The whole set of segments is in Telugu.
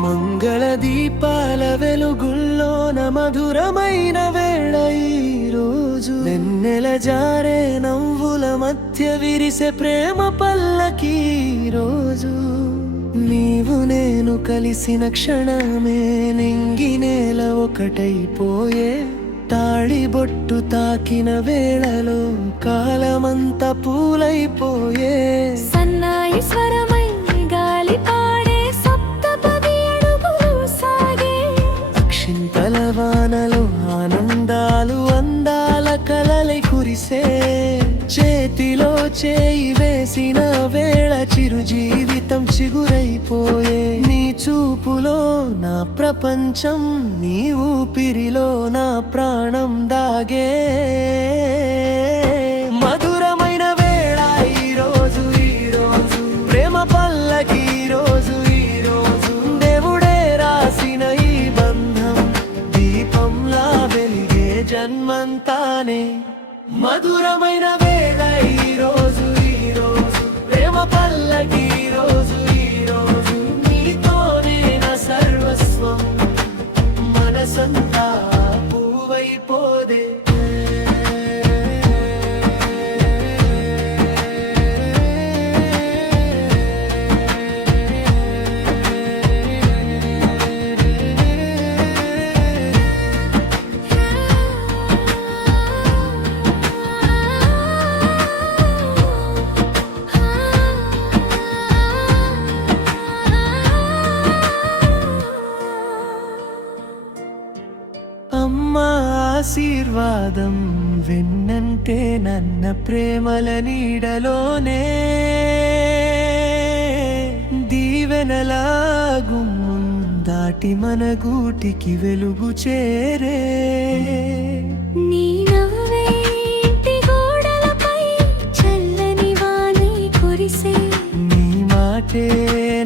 మంగళ దీపాల వెలుగుల్లోన మధురమైన వేళ ఈ రోజు వెన్నెల జారే నవ్వుల మధ్య విరిసే ప్రేమ పల్లకి రోజు నీవు నేను కలిసిన క్షణమే నింగి నేల ఒకటైపోయే తాళి బొట్టు తాకిన వేళలో కాలమంతా పూలైపోయే సన్నాయి స్వరమై గాలి పాడే సప్తపది అడుగులు సాగే అక్షింతల వానలో ఆనందాలు అందాల కలలై కురిసే చేతిలో చేయి వేసిన వేళ చిరు జీవితం చిగురైపోయే నీ చూపులో నా ప్రపంచం నీ ఊపిరిలో నా ప్రాణం దాగే మధురమైన వేళ ఈ రోజు ప్రేమ పల్లకి ఈ రోజు దేవుడే రాసిన ఈ బంధం దీపంలా వెలిగే జన్మంతానే మధురమైన వేళ ఈ రోజు ప్రేమ పల్లకి ఈ రోజు నీతోనే నా సర్వస్వం మనసంతా పూవైపోదే అమ్మా ఆశీర్వాదం వెన్నంటే నన్న ప్రేమల నీడలోనే దీవెనలాగు దాటి మన గూటికి వెలుగు చేరే నీ నవ్వే ఇంటి గోడలపై చల్లని వానై కురిసే నీ మాటే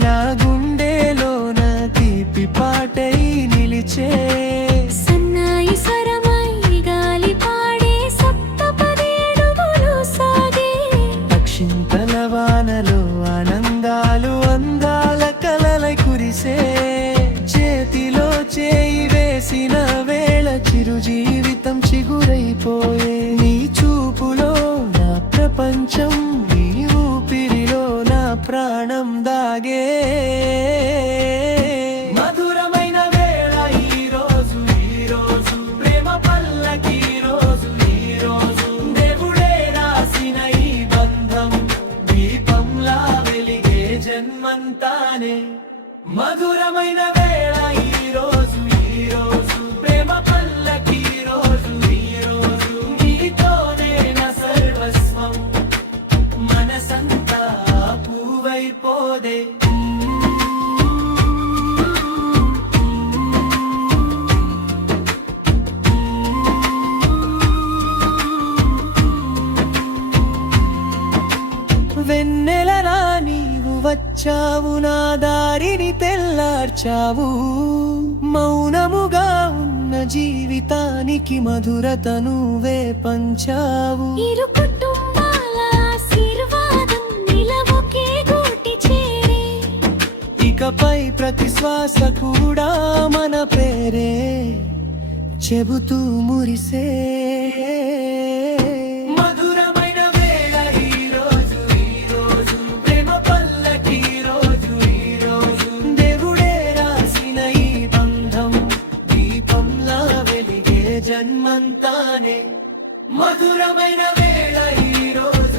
నా గుండెలోన తీపి పాటై నిలిచే సన్నాయి స్వరమై గాలి పాడే సప్తపది అడుగులు సాగే అక్షింతల వానలో ఆనందాలు అందాల కలలై కురిసే చేతిలో చేయి వేసిన వేళ చిరు జీవితం చిగురైపోయే నీ చూపులో నా ప్రపంచం నీ ఊపిరిలో నా ప్రాణం దాగే మధురమైన వేళ ఈ రోజు ప్రేమ పల్లకి ఈ రోజు దేవుడే రాసిన ఈ బంధం దీపంలా వెలిగే జన్మంతానే మధురమైన వేళ ఈ రోజు ప్రేమ పల్లకి ఈ రోజు నీతోనే నా సర్వస్వం మనసంతా పూవైపోదే వెన్నెలరా నీవు వచ్చావు నా దారిని తెల్లార్చావు మౌనముగా ఉన్న జీవితానికి మధురత నువ్వే పంచావు ఇరు కుటుంబాల ఆశీర్వాదం నిలవొకే గూటి చేరే ఇకపై ప్రతి శ్వాస కూడా మన పేరే చెబుతూ మురిసే మధురమైన వేళ ఈ రోజు ప్రేమ పల్లకి ఈ రోజు దేవుడే రాసిన ఈ బంధం దీపంలా వెలిగే జన్మంతానే మధురమైన వేళ ఈ రోజు